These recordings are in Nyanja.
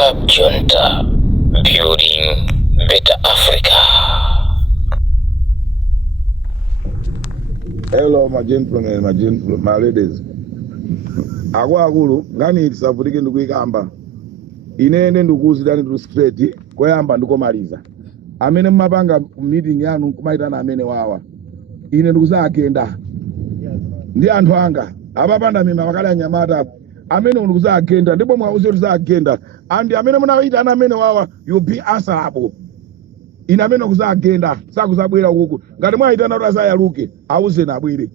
Club Junta, building better Africa. Hello, my gentlemen, my ladies. Agulu, ngani tisavurike ndikuikamba. Inene ndikuzidani tu straight, koyamba ndikomaliza. Amene mmapanga meeting yanu kumaitana amene wawa. Ine ndikuzagenda. Ndi anthu anga. Abapanda mima wakali anyamata. Amene ndikuzagenda ndipo mwauze kuzagenda. Andi amene munaitana amene wawa, you be answerable. Ine amene kuzagenda, sakuzabwera huku. Ngati mwaitana kuti asayaluke, auze na abwere.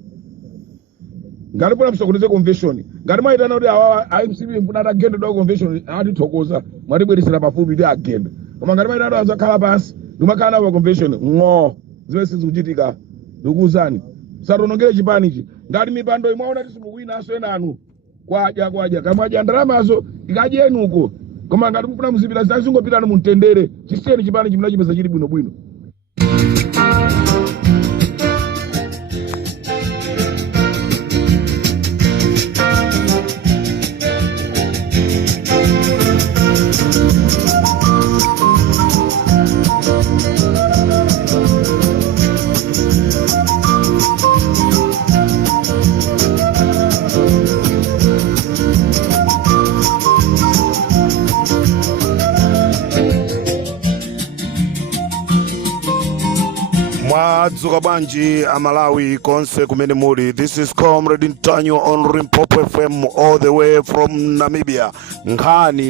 Ngati pona msokoneze convention. Ngati mwaitana kuti awa IMCB mfuna atagenda do convention atithokoza. Mwatibweresera pafupi ndi agenda. Koma ngati mwaitana azakhala pansi, ndimakhala wa convention. Ngo, ziwe sizikuchitika. Ndikuuzani. Satonongere chipanichi. Ngati mipando imwaona tisimukwina aso enanu. Kwaja. Kamwaja ndalamazo ikajenu huko. Koma ngati mfuna muzipita zazingopita mu mtendere. Chisiyeni chipani chimnachipeza chili bwino. Mwadzuka bwanji Amalawi konse kumene muli. This is Comrade Ntanyo on Limpopo FM all the way from Namibia. Nkhani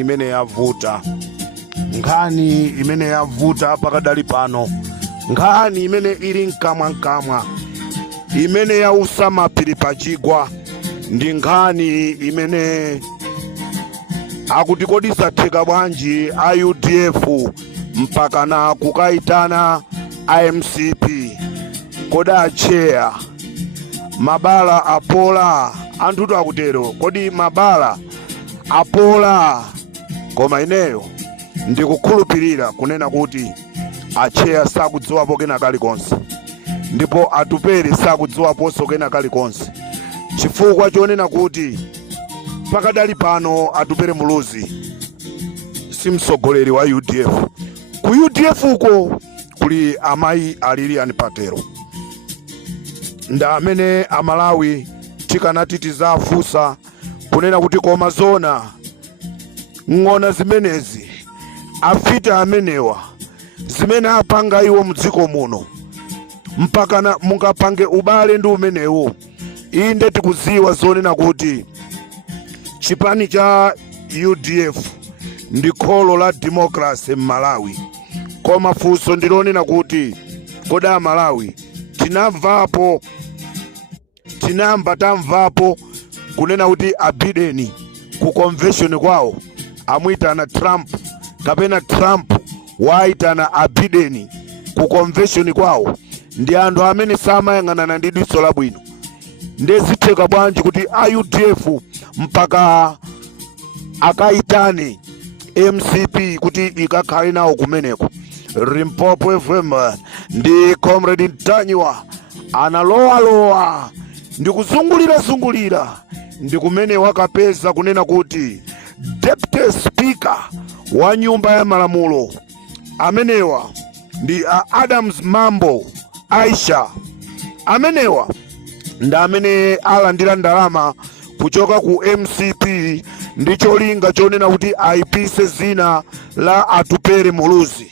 imene yavuta pakadali pano. Nkhani imene ili nkamwa imene yausa mapiri pachigwa. Ndi nkhani imene akuti kodi satheka bwanji a UDF mpaka na kukaitana IMCP koda achea mabala apola anthu akutero kodi mabala apola. Koma ineyo ndikukhulupirira kunena kuti achea sakudziwapo kena kalikonse ndipo atupere sakudziwaponso kena kalikonse, chifukwa chonena kuti pakadali pano atupere muluzi si mtsogoleri wa UDF. Ku UDF uko kuli amayi Lilian Patero. Nda amene Amalawi tikanati tizafusa kunena kuti koma zona ng'ona zimenezi afita amenewa zimene apanga iwo mdziko muno mpaka mungapange ubale ndi umenewo. Inde tikuziwa zonena kuti chipani cha UDF ndi kholo la democracy m'Malawi. Koma funso ndilonena kuti koda Malawi tamvapo kunena kuti Biden ku convention kwawo amwitana Trump kapena Trump waitana Biden ku convention kwawo. Ndi anthu amene samayang'anana ndi diso labwino. Ndezitheka bwanji kuti UDF mpaka akaitane MCP kuti ikakhale nawo kumeneko. Limpopo FM ndi Comrade Ntanyo analowa ndikuzungulira ndi kumene wakapeza kunena kuti Deputy Speaker wa nyumba ya malamulo amenewa ndi Adams Mambo Aisha. Amenewa ndi amene alandira ndalama kuchoka ku MCP ndi cholinga chonena kuti aipise zina la atupere muluzi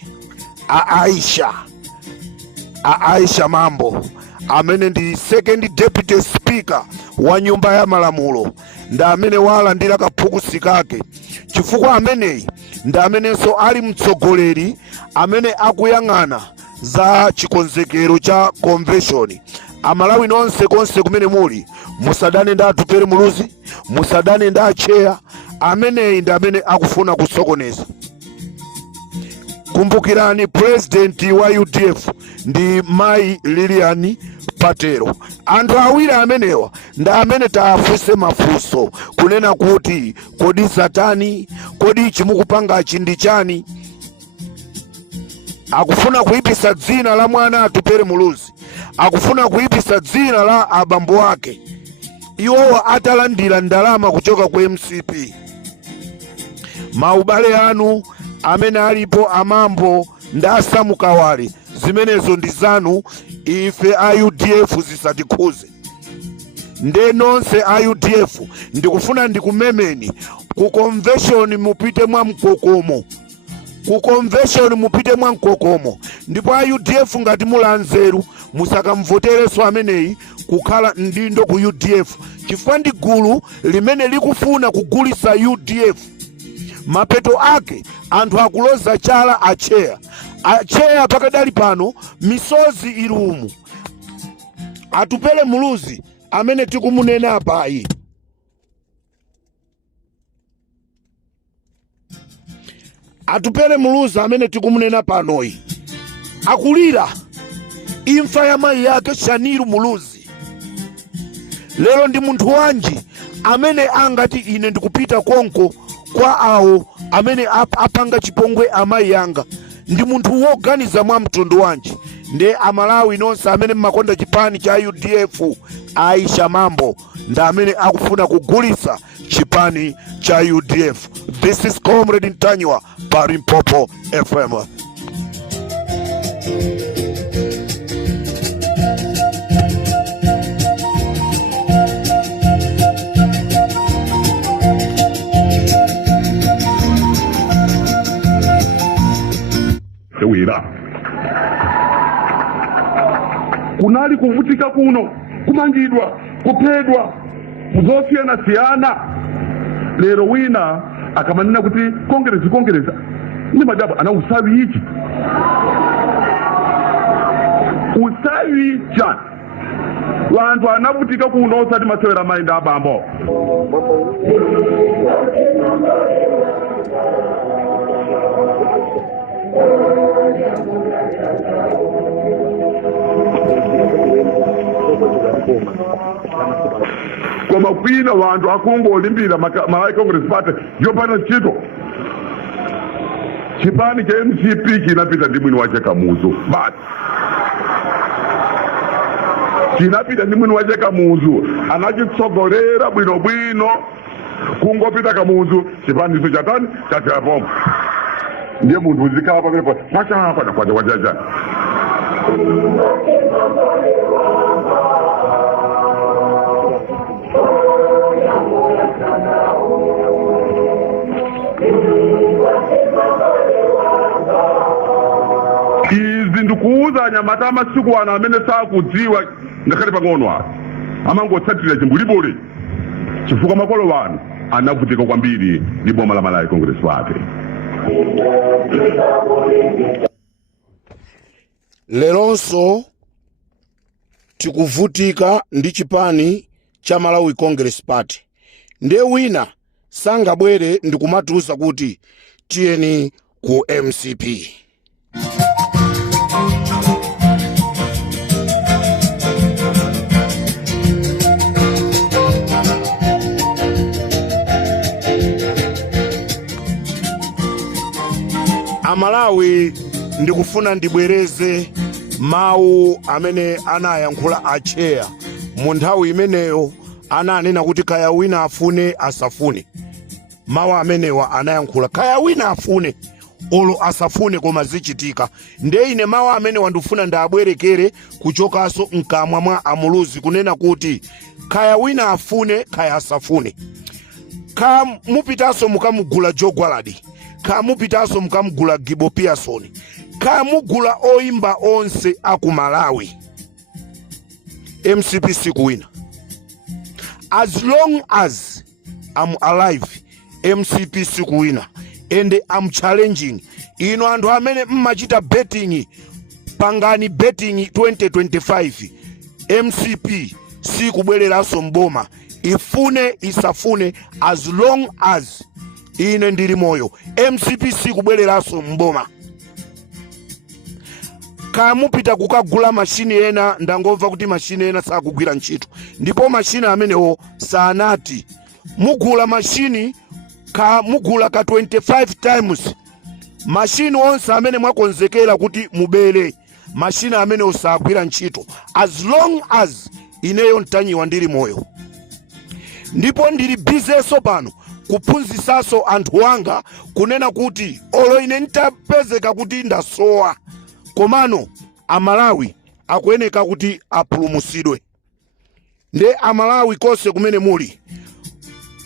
Aisha Mambo amene ndi second deputy speaker wa nyumba ya malamulo. Ndi amene walandira kaphukusi kake chifukwa ameneyi ndi amenenso ali mtsogoleri amene akuyang'ana za chikonzekero cha convention. Amalawi nonse konse kumene muli musadane ndi atupere muluzi, musadane ndi achea. Ameneyi ndi amene akufuna kusokoneza. Kumbukirani president wa UDF ndi Mai Lilian Patero. Anthu awiri amenewa ndi amene taafuse mafunso kunena kuti kodi satani, kodi chimukupanga chindi chani. Akufuna kuipisa dzina la mwana atupere muluzi, akufuna kuipisa dzina la abambo wake. Iwowa atalandira ndalama kuchoka ku MCP. maubale anu amene alipo amambo ndasamukawale zimenezo ndi zanu, ife a UDF zisatikhuze. Nde nonse a UDF ndikufuna ndikumemeni ku convention mupite mwa mkokomo, ku convention mupite mwa mkokomo. Ndipo a UDF ngati mula nzeru musakamvotereso ameneyi kukhala ndindo ku UDF, chifukwa ndi gulu limene likufuna kugulisa UDF. Mapeto ake anthu akuloza chala acheya pakadali pano misozi ilumu. Atupele muluzi amene tikumunena apayi. Atupele muluzi amene tikumunena panoyi akulira imfa ya mayi yake Shaniru Muluzi. Lero ndi munthu wanji amene angati ine ndikupita konko kwa awo amene apanga chipongwe amayi yanga? Ndi munthu woganiza mwa mtundu wanji? Nde amalawi nonse amene mmakonda chipani cha UDF, Aisha Mambo nda amene akufuna kugulisa chipani cha UDF. This is Comrade Ntanywa pa Limpopo FM. Kunali kuvutika kuno, kumangidwa, kuphedwa, kuzosiyana-siyana. Lero wina akamanena kuti kongereza ndi madabu ana usawi ichi. Usawi chani. Wantu anavutika kuno osati masewera mainda abambo. Kwa makwina wantu akungo olimbira malai Congress Party yopana chito. Chipani cha MCP kinapita ndi mwini wache Kamuzu. Basi kinapita ndi mwini wache Kamuzu. Anachitsogolera bwino kungopita Kamuzu. Chipani iso chatani chachira pombo. Ndiye muntu uzikala pamepo kwacha hapa na kwacha. Izi ndikuuza anyamata amasiku wana amene sakudziwa ngakhale pang'ono apa amangotsatira chimbulibuli chifukwa makolo wanu anavutika kwambiri ndi boma la Malawi Congress Party. Leronso tikuvutika ndi chipani cha Malawi Congress Party. Nde wina sangabwere ndikumatuza kuti tiyeni ku MCP. Amalawi ndikufuna ndibwereze mawu amene anayankhula acheya mu nthawi imeneyo ananena kuti kaya wina afune asafune. Mawu amenewa anayankhula kaya wina afune olo asafune koma zichitika. Nde ine mawu amene wandifuna ndabwerekere kuchokaso mkamwa mwa amuluzi kunena kuti kaya wina afune kaya asafune. Ka mupitaso mukamugula Jogwaladi, ka mupitaso mukamugula Gibo Pearson, ka mugula oimba onse aku Malawi, MCP sikuwina. As long as I'm alive, MCP sikuwina. And I'm challenging ino anthu amene mmachita betting, pangani betting 2025 MCP sikubwereraso mboma, ifune isafune. As long as ine ndili moyo, MCP sikubwereraso mboma. Kamupita kukagula mashini ena, ndangomva kuti mashini ena sakugwira ntchito, ndipo mashini amenewo sanati mugula mashini mugula ka 25 times mashini onse amene mwakonzekera kuti mubere mashini amene osagwira ntchito. As long as ineyo Ntanyiwa ndili moyo, ndipo ndili bizeso pano kuphunzisaso anthu wanga kunena kuti olo ine nitapezeka kuti ndasowa komano Amalawi akuyeneka kuti apulumusidwe. Nde Amalawi konse kumene muli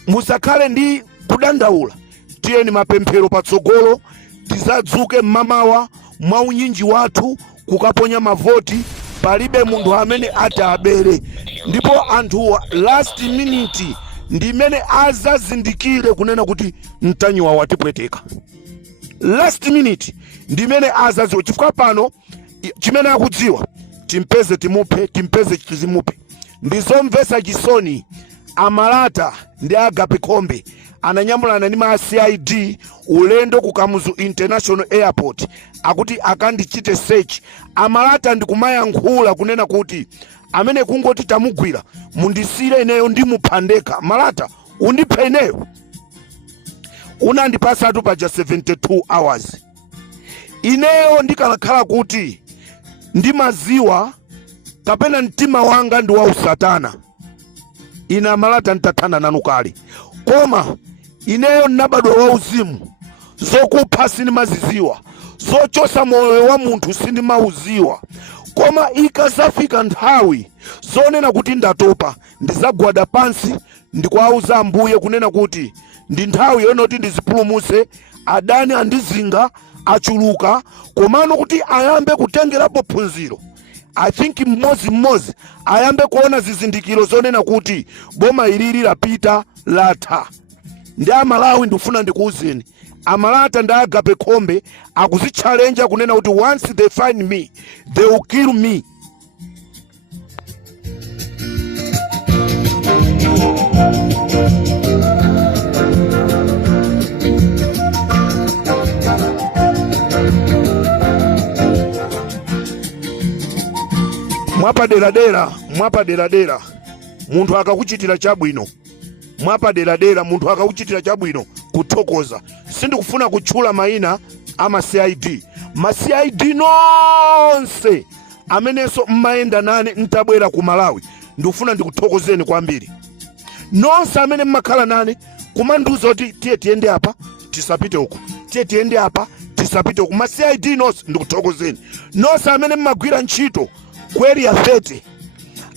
musakhale ndi kudandaula, tiyeni mapemphero patsogolo, tizadzuke mmamawa mwa unyinji wathu kukaponya mavoti, palibe munthu amene atabere, ndipo anthu last minute ndimene azazindikire kunena kuti mtanyiwa watipweteka. Last minute ndimene azaziwa, chifukwa pano chimene akudziwa timpeze timuphe, timpeze tizimupe. Ndizomvesa chisoni Amalata ndi Agape Khombe ananyamulana ndi ma CID ulendo ku Kamuzu International Airport akuti akandichite search. Amalata ndikumayankhula kunena kuti amene kungoti tamugwira mundisire ineyo ndimuphandeka. Malata undiphe ineyo, unandipasa atu paja 72 hours. Ineyo ndikalakhala kuti ndimaziwa kapena mtima wanga ndi wa usatana, ina Amalata ntathana nanu kale, koma ineyo nabadwa wa uzimu, zokupha sindimaziziwa, zochosa moyo wa munthu sindimauziwa. Koma ikazafika nthawi zonena kuti ndatopa, ndizagwada pansi ndikuauza Ambuye kunena kuti ndi nthawi yonoti ndizipulumuse, adani andizinga achuluka, komano kuti ayambe kutengerapo phunziro. I think mmozi ayambe kuona zizindikiro zonena kuti boma ilili lapita latha. Ndi Amalawi ndifuna ndikuuzeni, Amalata ndi Agape Khombe akuzichallenge kunena kuti once they find me they will kill me. Mwapaderadera munthu akakuchitira chabwino, mwapaderadera munthu akakuchitira chabwino kuthokoza. Sindikufuna kutchula mayina ama CID, ma CID nonse amenenso mmaenda nane ntabwera ku Malawi, ndikufuna ndikuthokozeni kwambiri. Nonse amene mmakhala nane kumanduza kuti tiye tiyende apa tisapite uku, tiye tiyende apa tisapite uku. Ma CID nonse ndikuthokozeni. Nonse amene mmagwira ntchito kweli ya 30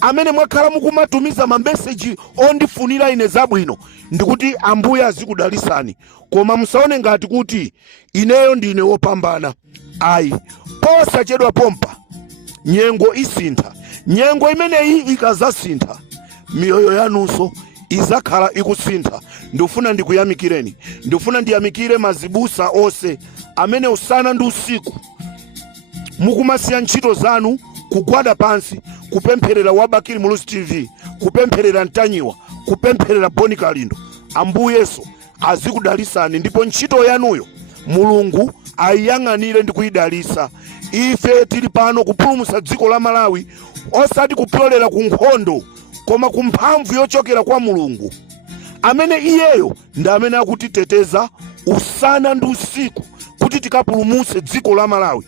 amene mwakhala mukumatumiza mameseji ondifunira ine zabwino, ndikuti Ambuye azikudalisani, koma musaone ngati kuti ineyo ndine wopambana. Ayi, posachedwa pompa nyengo isintha. Nyengo imeneyi ikazasintha, miyoyo yanunso izakhala ikusintha. Ndifuna ndikuyamikireni, ndifuna ndiyamikire mazibusa onse amene usana ndi usiku mukumasiya ntchito zanu kugwada pansi kupempherera Wabakili Muluzi TV, kupempherera Ntanyiwa, kupempherera Boni Kalindo. Ambuyeso azikudalisani, ndipo ntchito yanuyo Mulungu ayang'anire ndi kuyidalisa. Ife tili pano kupulumutsa dziko la Malawi, osati kupyolera ku nkhondo, koma ku mphamvu yochokera kwa Mulungu amene iyeyo ndi amene akutiteteza usana ndi usiku kuti tikapulumutse dziko la Malawi.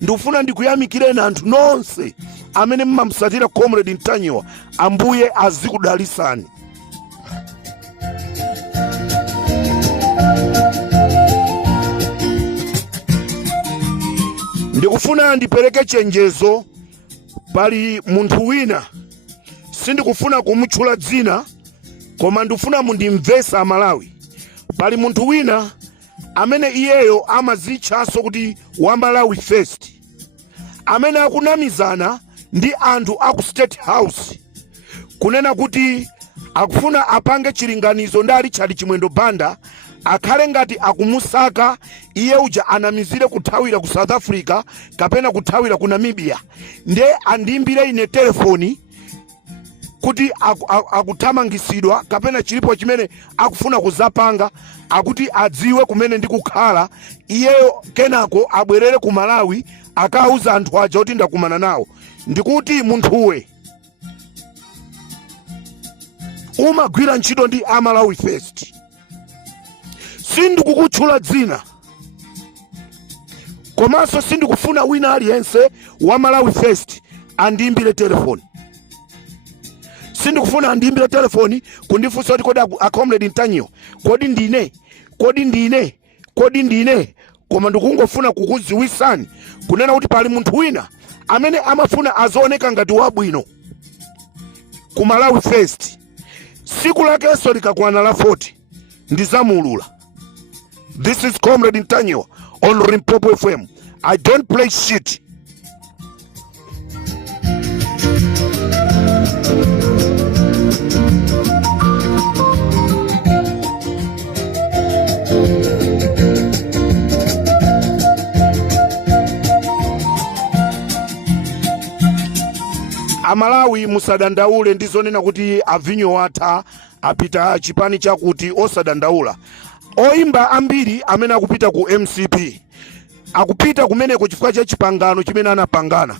Ndifuna ndikuyamikireni anthu nonse amene mmamsatira Comrade Ntanyiwa. Ambuye azikudalisani. Ndikufuna ndipereke chenjezo. Pali munthu wina, sindikufuna kumutchula dzina, koma ndifuna mundimvesa Amalawi. Pali munthu wina amene iyeyo amazitchaso kuti wa Malawi First, amene akunamizana ndi anthu aku State House kunena kuti akufuna apange chilinganizo ndi Richard Chimwendo Banda akhale ngati akumusaka iye uja anamizire kuthawira ku South Africa kapena kuthawira ku Namibia. Nde andiimbire ine telefoni kuti akuthamangisidwa kapena chilipo chimene akufuna kuzapanga, akuti adziwe kumene ndikukhala iyeyo, kenako abwerere ku Malawi akauza anthu aja kuti ndakumana nawo. Ndikuti munthuwe umagwira ntchito ndi Malawi First, sindikukutchula dzina, komanso sindikufuna wina aliyense wa Malawi First andiimbire telefoni. sindikufuna andiimbira telefoni kundifunsa kuti kodi a Comrade Ntanyiwa kodi ndine koma ndikungofuna kukudziwisani kunena kuti pali munthu wina amene amafuna azooneka ngati wabwino ku Malawi First. Siku lakenso likakwana la 40 ndizamulula. This is Comrade Ntanyiwa on Limpopo FM. I don't play shit. Amalawi musadandaule ndizonena kuti avinyo watha apita chipani chakuti osadandaula. Oimba ambiri amene akupita ku MCP akupita kumeneko chifukwa cha chipangano chimene anapangana.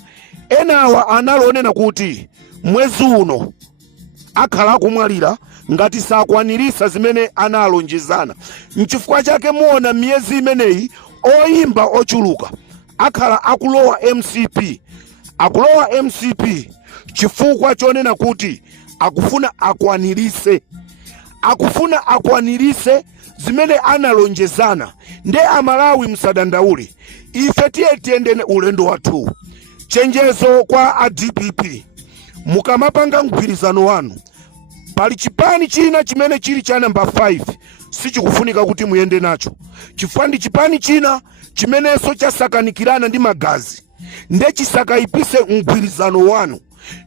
Enawa analonena kuti mwezi uno akhala akumwalira ngati sakwanirisa zimene analonjezana. Nchifukwa chake muona miyezi imeneyi oimba ochuluka akhala akulowa MCP. Akulowa MCP chifukwa chonena kuti akufuna akwanirise zimene analonjezana. Nde Amalawi msadandaule, ife tiyende ulendo wathu. Chenjezo kwa ADPP, mukamapanga mgwirizano wanu pali chipani china chimene chili cha namba 5 sichikufunika kuti muyende nacho, chifukwa ndi chipani china chimenenso chasakanikirana ndi magazi. Nde chisakaipise mgwirizano wanu.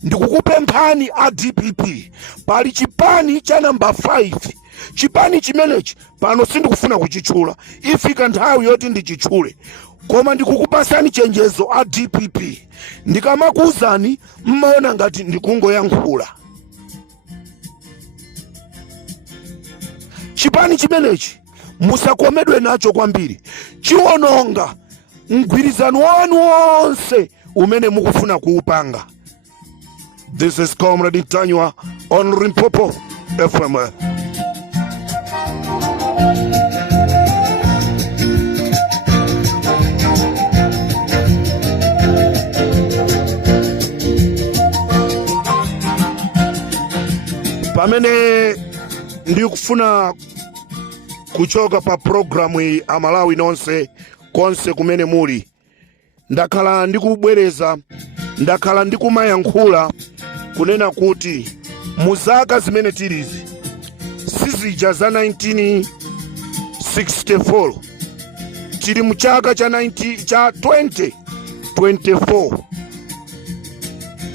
Ndikukupemphani ADPP, pali chipani cha namba 5. Chipani chimenechi pano sindikufuna kuchichula, ifika nthawi yoti ndichichule, koma ndikukupasani chenjezo ADPP. Ndikamakuuzani mmaona ngati ndikungoyankhula. Chipani chimenechi musakomedwe nacho kwambiri, chiwononga mgwirizano wanu wonse umene mukufuna kuupanga. This is Comrade Ntanyiwa on Limpopo FM. Pamene ndikufuna kuchoka pa programu iyi Amalawi nonse konse kumene muli, ndakhala ndikubwereza, ndakhala ndikumayankhula kunena kuti muzaka zimene tilizi sizija za 1964, tili muchaka cha 2024.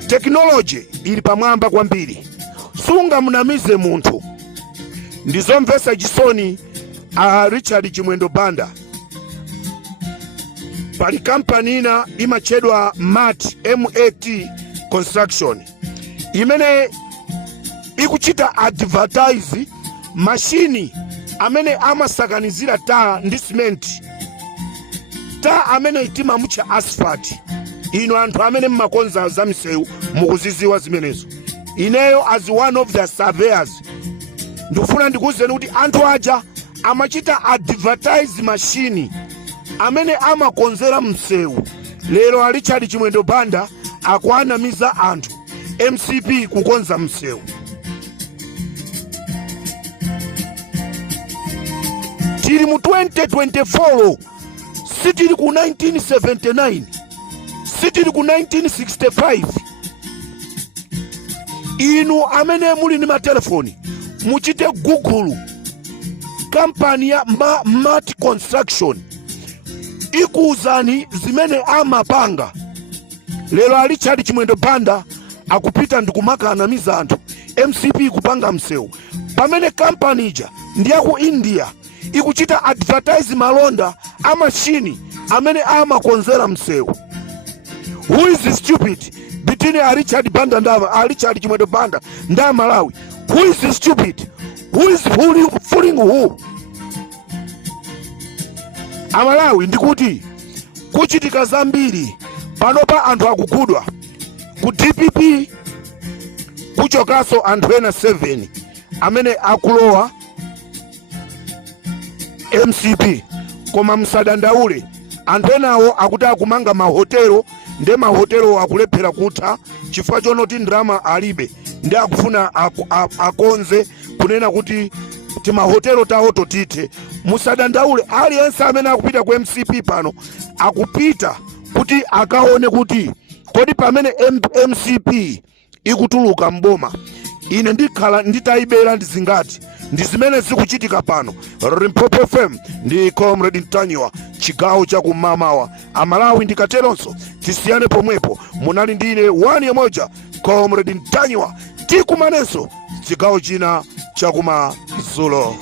Technology ili pamwamba kwambiri, sunga munamize munthu. Ndizomvesa chisoni Richard Chimwendo Banda, pali kampani ina imachedwa MAT Construction imene ikuchita advertise mashini amene amasakanizira taa ndi cement. Taa amene itima mucha asphalt. Ino anthu amene mmakonza za misewu mukuziziwa zimenezo. Ineyo as one of the surveyors ndifuna ndikuwuzeni kuti anthu aja amachita advertise mashini amene amakonzera msewu. Lero Richard Chimwendo Banda akuanamiza anthu MCP kukonza msewu. Tili mu 2024, sitili ku 1979, sitili ku 1965. Inu amene muli ni matelefoni muchite Google kampani ya MAT Construction ikuuzani zimene amapanga. Lero Richard Chimwendo Banda akupita ndikumakanamiza anthu MCP kupanga msewu, pamene kampani ija ndiya ku India ikuchita advertise malonda amashini amene amakonzera msewu. Who is stupid between Richard Banda and Richard Chimwendo Banda nda Malawi? Who is stupid? Who is fooling who? Amalawi ndikuti kuchitika zambiri panopa anthu akugudwa ku DPP, kuchokaso anthu ena 7 amene akulowa MCP. Koma msadandaule, anthu enawo akuti akumanga mahotelo nde mahotelo akulephera kutha chifukwa chonoti ndrama alibe ndi akufuna akonze kunena kuti timahotelo tawo totithe. Musadandaule, aliyense amene akupita ku MCP pano akupita kuti akaone kuti kodi pamene MCP ikutuluka mboma ine ndikhala nditayibera ndizingati ndi zimene zikuchitika pano. Limpopo FM ndi Comrade Mtanyiwa, chigawo cha kumamawa Amalawi. Ndikateronso tisiyane pomwepo, munali ndine wani yemoja Comrade Mtanyiwa, tikumanenso chigawo china cha kumadzulo.